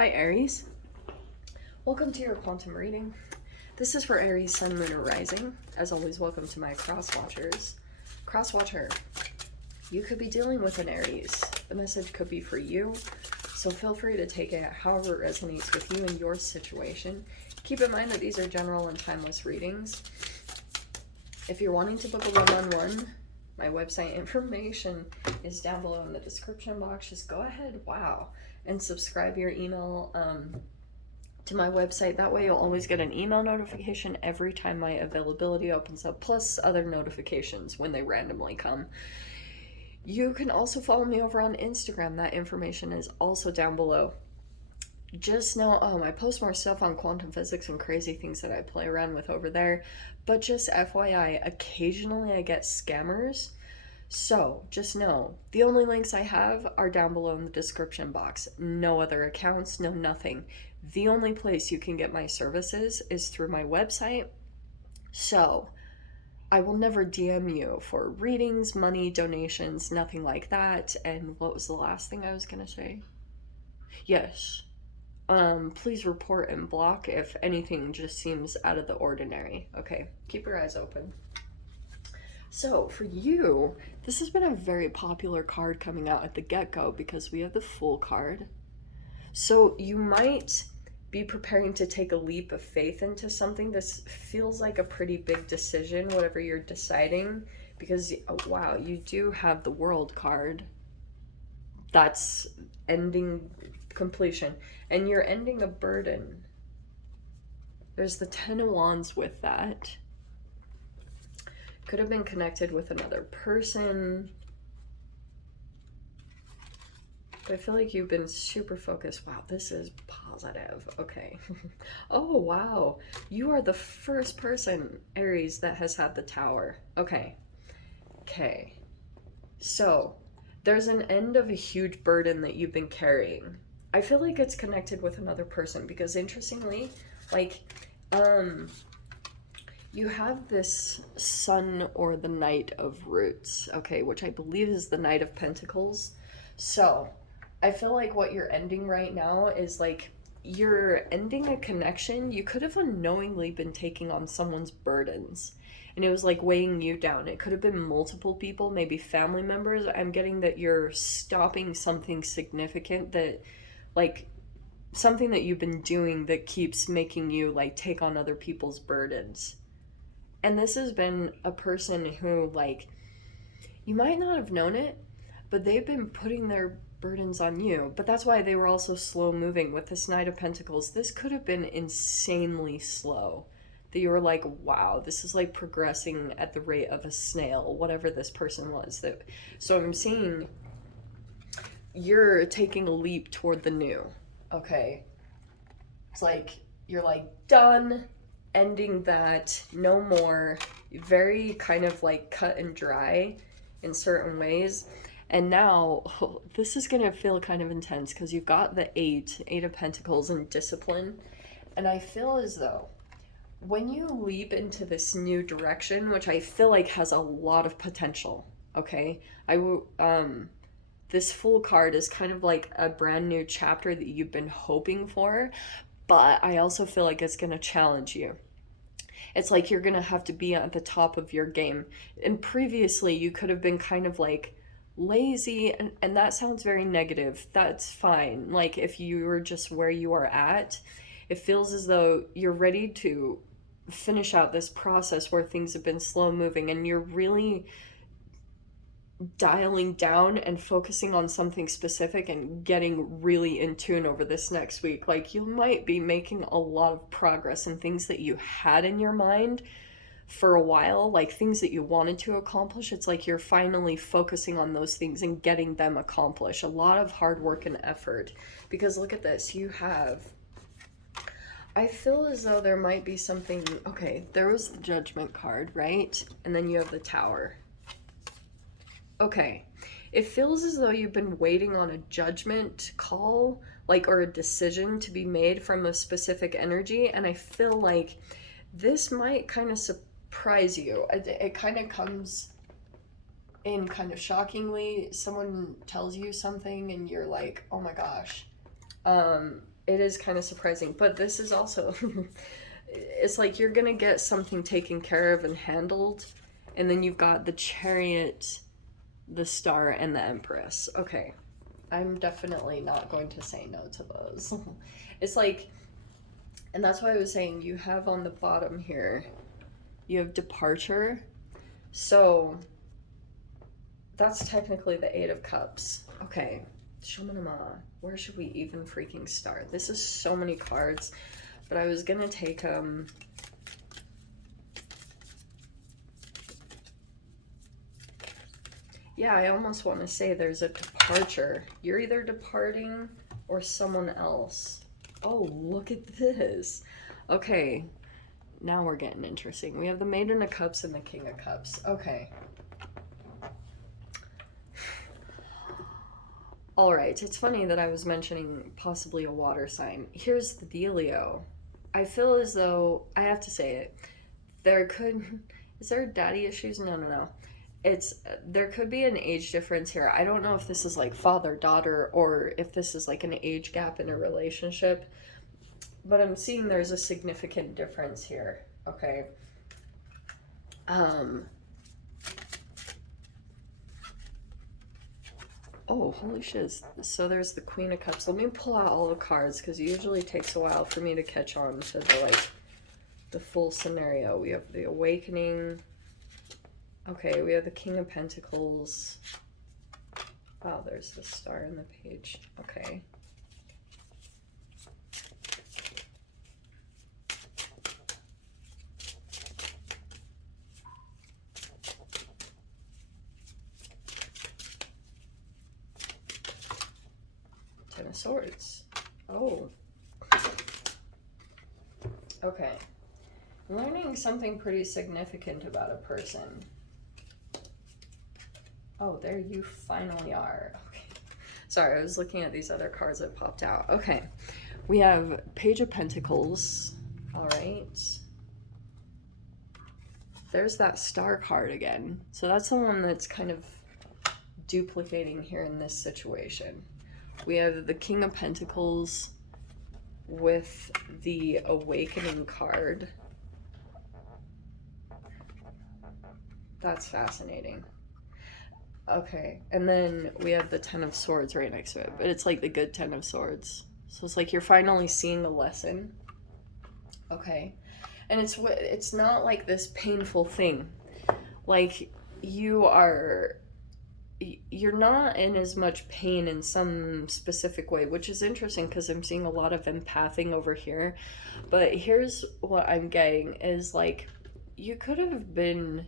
Hi Aries, welcome to your quantum reading. This is for Aries, Sun, Moon, or Rising. As always, welcome to my cross watchers. Cross watcher, you could be dealing with an Aries. The message could be for you, so feel free to take it however it resonates with you and your situation. Keep in mind that these are general and timeless readings. If you're wanting to book a one-on-one, my website information is down below in the description box. Just go ahead, and subscribe your email to my website. That way you'll always get an email notification every time my availability opens up, plus other notifications when they randomly come. You can also follow me over on Instagram. That information is also down below. Just know, I post more stuff on quantum physics and crazy things that I play around with over there. But just FYI, occasionally I get scammers. So just know, the only links I have are down below in the description box. No other accounts, no nothing. The only place you can get my services is through my website. So I will never DM you for readings, money, donations, nothing like that. And what was the last thing I was going to say? Yes. Please report and block if anything just seems out of the ordinary. Okay, keep your eyes open. So for you, this has been a very popular card coming out at the get-go because we have the Fool card. So you might be preparing to take a leap of faith into something. This feels like a pretty big decision, whatever you're deciding, because wow, you do have the World card. That's ending completion, and you're ending a burden. There's the Ten of Wands with that. Could have been connected with another person. But I feel like you've been super focused. Wow, this is positive. Okay. Oh, wow. You are the first person, Aries, that has had the Tower. Okay. Okay. So, there's an end of a huge burden that you've been carrying. I feel like it's connected with another person because interestingly, you have this Sun or the Knight of Roots, okay, which I believe is the Knight of Pentacles. So, I feel like what you're ending right now is like you're ending a connection. You could have unknowingly been taking on someone's burdens and it was like weighing you down. It could have been multiple people, maybe family members. I'm getting that you're stopping something significant that, like, something that you've been doing that keeps making you like take on other people's burdens. And this has been a person who, like, you might not have known it, but they've been putting their burdens on you. But that's why they were also slow moving with this Knight of Pentacles. This could have been insanely slow. That you were like, wow, this is like progressing at the rate of a snail, whatever this person was. So I'm seeing you're taking a leap toward the new. Okay. It's like you're like done, ending that, no more. Very kind of like cut and dry in certain ways. And now, this is going to feel kind of intense because you've got the Eight of Pentacles and discipline. And I feel as though when you leap into this new direction, which I feel like has a lot of potential, okay? This Fool card is kind of like a brand new chapter that you've been hoping for, but I also feel like it's going to challenge you. It's like you're going to have to be at the top of your game. And previously, you could have been kind of like lazy, and that sounds very negative. That's fine. Like, if you were just where you are at, it feels as though you're ready to finish out this process where things have been slow moving and you're really dialing down and focusing on something specific and getting really in tune over this next week. Like, you might be making a lot of progress in things that you had in your mind for a while, like things that you wanted to accomplish. It's like you're finally focusing on those things and getting them accomplished. A lot of hard work and effort. Because look at this, I feel as though there might be something, okay, there was the Judgment card, right? And then you have the Tower. Okay, it feels as though you've been waiting on a judgment call, like, or a decision to be made from a specific energy, and I feel like this might kind of surprise you. It kind of comes in kind of shockingly. Someone tells you something and you're like, oh my gosh. It is kind of surprising, but this is also, it's like you're gonna get something taken care of and handled, and then you've got the Chariot, the Star, and the Empress. Okay, I'm definitely not going to say no to those. It's like, and that's why I was saying you have on the bottom here, you have departure. So that's technically the Eight of Cups. Okay, Shamanama, where should we even freaking start? This is so many cards, but I was gonna take yeah, I almost want to say there's a departure. You're either departing or someone else. Oh, look at this. Okay, now we're getting interesting. We have the Maiden of Cups and the King of Cups. Okay. All right, it's funny that I was mentioning possibly a water sign. Here's the dealio. I feel as though, I have to say it, is there daddy issues? No. There could be an age difference here. I don't know if this is like father-daughter or if this is like an age gap in a relationship, but I'm seeing there's a significant difference here, okay? Oh, holy shiz. So there's the Queen of Cups. Let me pull out all the cards because it usually takes a while for me to catch on to the full scenario. We have the Awakening. Okay, we have the King of Pentacles. Wow, there's the Star in the page. Okay. Ten of Swords. Oh. Okay. I'm learning something pretty significant about a person. Oh, there you finally are. Okay. Sorry, I was looking at these other cards that popped out. Okay. We have Page of Pentacles. All right. There's that Star card again. So that's the one that's kind of duplicating here in this situation. We have the King of Pentacles with the Awakening card. That's fascinating. Okay, and then we have the Ten of Swords right next to it, but it's like the good Ten of Swords. So it's like you're finally seeing a lesson. Okay, and it's not like this painful thing. Like you're not in as much pain in some specific way, which is interesting because I'm seeing a lot of empathing over here. But here's what I'm getting is like you could have been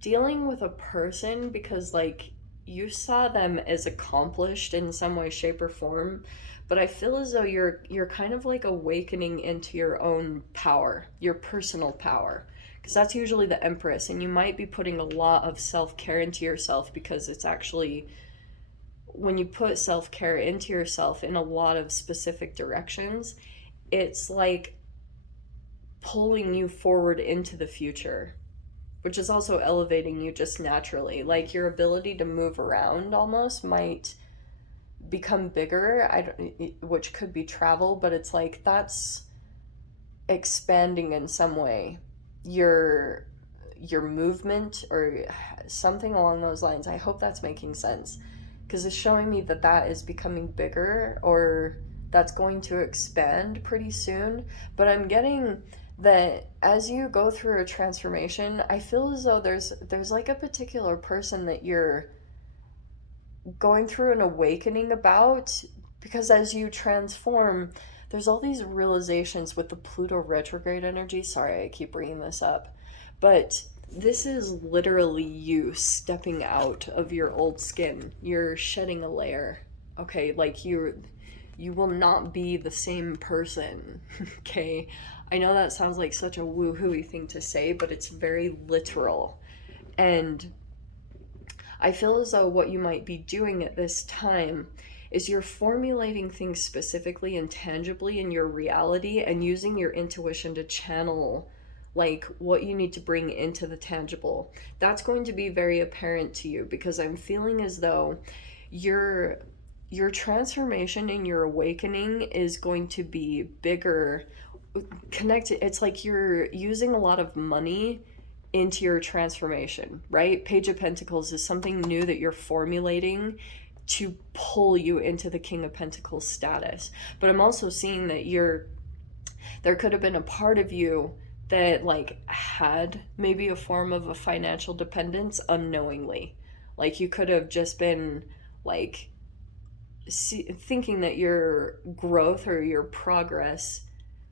dealing with a person because like you saw them as accomplished in some way, shape, or form, but I feel as though you're kind of like awakening into your own power, your personal power, because that's usually the Empress, and you might be putting a lot of self-care into yourself because it's actually when you put self-care into yourself in a lot of specific directions, it's like pulling you forward into the future, which is also elevating you just naturally. Like your ability to move around almost might become bigger, which could be travel, but it's like that's expanding in some way. Your movement or something along those lines. I hope that's making sense because it's showing me that that is becoming bigger or that's going to expand pretty soon. But I'm getting that as you go through a transformation, I feel as though there's like a particular person that you're going through an awakening about, because as you transform, there's all these realizations with the Pluto retrograde energy. Sorry, I keep bringing this up, but this is literally you stepping out of your old skin. You're shedding a layer. Okay, like you will not be the same person. Okay, I know that sounds like such a woo-hooey thing to say, but it's very literal. And I feel as though what you might be doing at this time is you're formulating things specifically and tangibly in your reality and using your intuition to channel like what you need to bring into the tangible. That's going to be very apparent to you because I'm feeling as though you're your transformation and your awakening is going to be bigger, connected. It's like you're using a lot of money into your transformation, right? Page of Pentacles is something new that you're formulating to pull you into the King of Pentacles status. But I'm also seeing that there could have been a part of you that like had maybe a form of a financial dependence unknowingly. Like you could have just been like thinking that your growth or your progress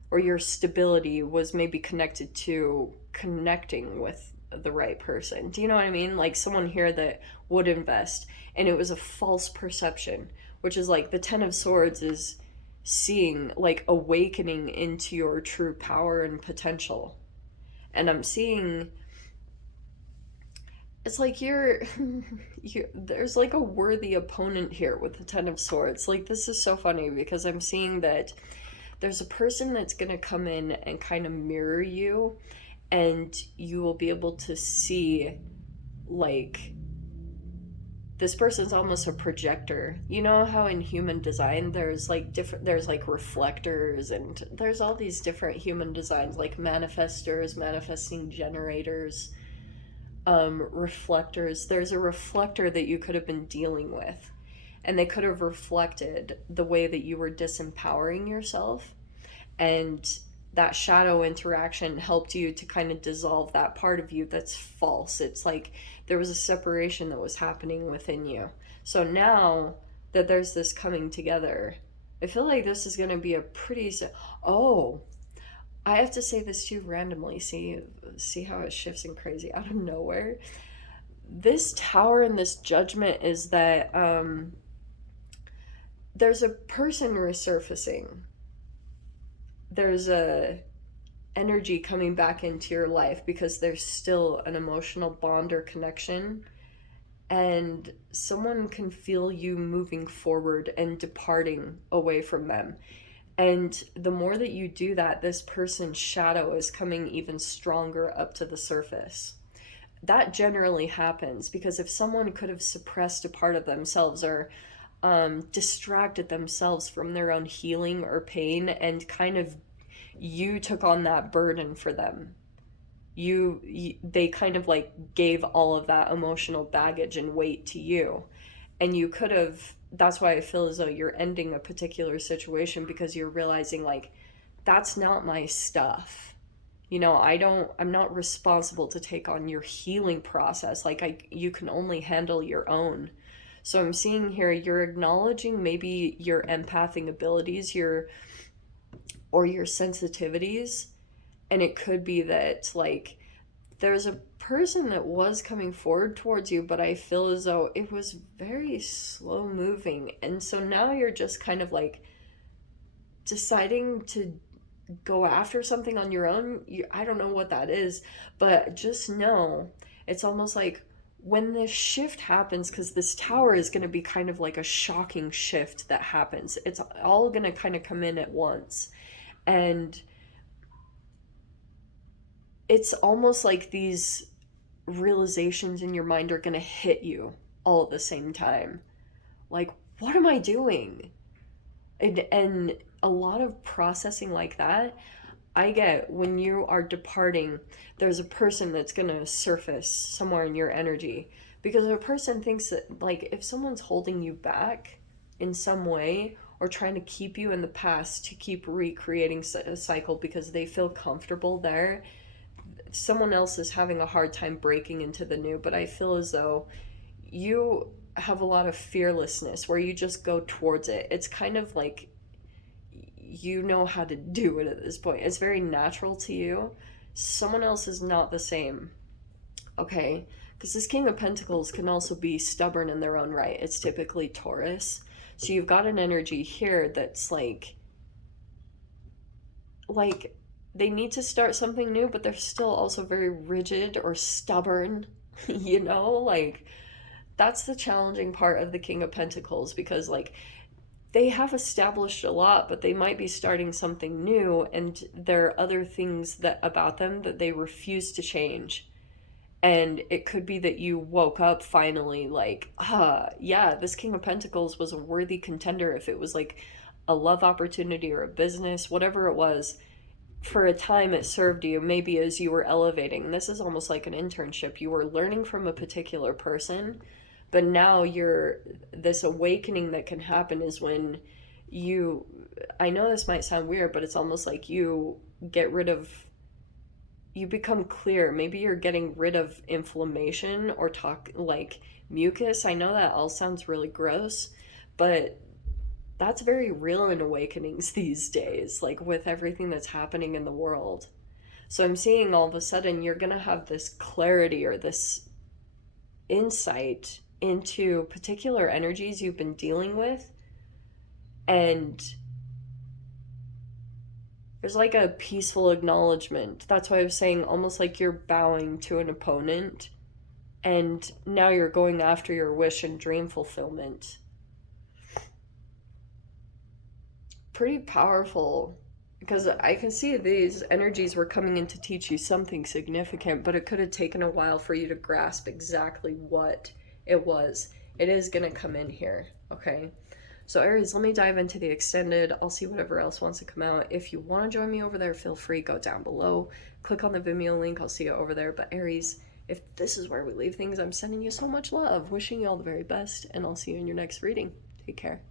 or your stability was maybe connected to connecting with the right person. Do you know what I mean? Like someone here that would invest and it was a false perception, which is like the 10 of Swords is seeing like awakening into your true power and potential. And I'm seeing it's like you there's like a worthy opponent here with the 10 of Swords. Like this is so funny because I'm seeing that there's a person that's going to come in and kind of mirror you, and you will be able to see like this person's almost a projector. You know how in human design there's like different, there's like reflectors and there's all these different human designs like manifestors, manifesting generators, reflectors. There's a reflector that you could have been dealing with, and they could have reflected the way that you were disempowering yourself, and that shadow interaction helped you to kind of dissolve that part of you that's false. It's like there was a separation that was happening within you. So now that there's this coming together, I feel like this is going to be a pretty oh, I have to say this too randomly. See how it shifts and crazy out of nowhere. This Tower and this Judgment is that there's a person resurfacing. There's a energy coming back into your life because there's still an emotional bond or connection, and someone can feel you moving forward and departing away from them. And the more that you do that, this person's shadow is coming even stronger up to the surface. That generally happens because if someone could have suppressed a part of themselves or distracted themselves from their own healing or pain, and kind of you took on that burden for them, they kind of like gave all of that emotional baggage and weight to you, and you could have, that's why I feel as though you're ending a particular situation because you're realizing like that's not my stuff. You know, I'm not responsible to take on your healing process. Like you can only handle your own. So I'm seeing here you're acknowledging maybe your empathic abilities, your sensitivities, and it could be that like there's a person that was coming forward towards you, but I feel as though it was very slow moving, and so now you're just kind of like deciding to go after something on your own. I don't know what that is, but just know it's almost like when this shift happens, because this Tower is going to be kind of like a shocking shift that happens. It's all going to kind of come in at once. And it's almost like these realizations in your mind are going to hit you all at the same time. Like, what am I doing? And a lot of processing like that, I get when you are departing, there's a person that's going to surface somewhere in your energy. Because a person thinks that, like, if someone's holding you back in some way or trying to keep you in the past to keep recreating a cycle because they feel comfortable there, someone else is having a hard time breaking into the new. But I feel as though you have a lot of fearlessness where you just go towards it. It's kind of like you know how to do it at this point. It's very natural to you. Someone else is not the same. Okay? Because this King of Pentacles can also be stubborn in their own right. It's typically Taurus. So you've got an energy here that's like they need to start something new, but they're still also very rigid or stubborn. You know, like that's the challenging part of the King of Pentacles, because like they have established a lot, but they might be starting something new, and there are other things that about them that they refuse to change. And it could be that you woke up finally like, yeah, this King of Pentacles was a worthy contender. If it was like a love opportunity or a business, whatever it was, for a time it served you, maybe as you were elevating. This is almost like an internship. You were learning from a particular person, but now you're, this awakening that can happen is when you, I know this might sound weird, but it's almost like you get rid of, you become clear. Maybe you're getting rid of inflammation or talk like mucus. I know that all sounds really gross, but that's very real in awakenings these days, like with everything that's happening in the world. So I'm seeing all of a sudden you're going to have this clarity or this insight into particular energies you've been dealing with. And there's like a peaceful acknowledgement. That's why I was saying almost like you're bowing to an opponent. And now you're going after your wish and dream fulfillment. Pretty powerful, because I can see these energies were coming in to teach you something significant, but it could have taken a while for you to grasp exactly what it was. It is going to come in here, okay? So Aries, let me dive into the extended. I'll see whatever else wants to come out. If you want to join me over there, feel free, go down below, click on the Vimeo link, I'll see you over there. But Aries, if this is where we leave things, I'm sending you so much love, wishing you all the very best, and I'll see you in your next reading. Take care.